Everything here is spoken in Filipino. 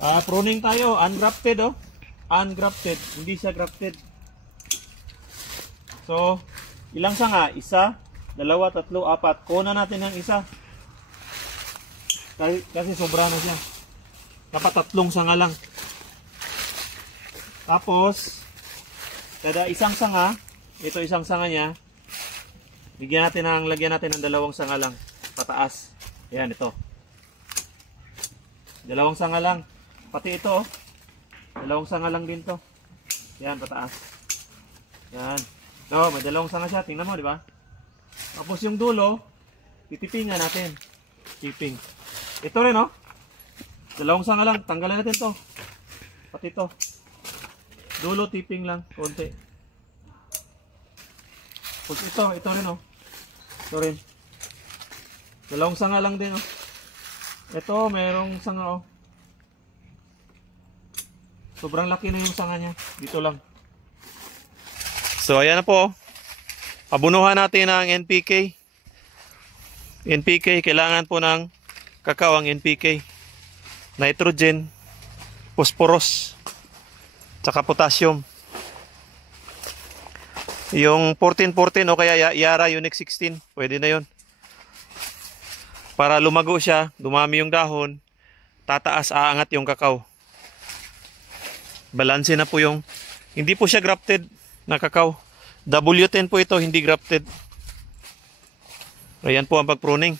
Pruning tayo, ungrafted oh. Ungrafted, hindi siya grafted. So, ilang sanga? Isa, dalawa, tatlo, apat. Kuha natin ng isa. Kasi sobra na siya. Dapat tatlong sanga lang. Tapos, kada isang sanga, ito isang sanga niya, lagyan natin ng dalawang sanga lang. Pataas. Ayan, ito. Dalawang sanga lang. Pati ito, dalawang sanga lang din to. Yan, pataas. Yan. No, may dalawang sanga siya. Tingnan mo, di ba? Tapos yung dulo, titipingan natin. Tiping. Ito rin, no? Dalawang sanga lang. Tanggalin natin to. Pati ito. Dulo, tiping lang. Konti. Tapos ito rin, no? Ito rin. Dalawang sanga lang din, no? Ito, merong sanga, oh. Sobrang laki na yung sanga niya. Dito lang. So, ayan na po. Abunuhan natin ang NPK. NPK, kailangan po ng kakao ang NPK. Nitrogen, phosphorus, tsaka potassium. Yung 14-14 o kaya Yara Unique 16, pwede na yun. Para lumago siya, dumami yung dahon, tataas, aangat yung kakao. Balanse na po yung, hindi po siya grafted na kakao. W10 po ito, hindi grafted. Ayan po ang pag-pruning.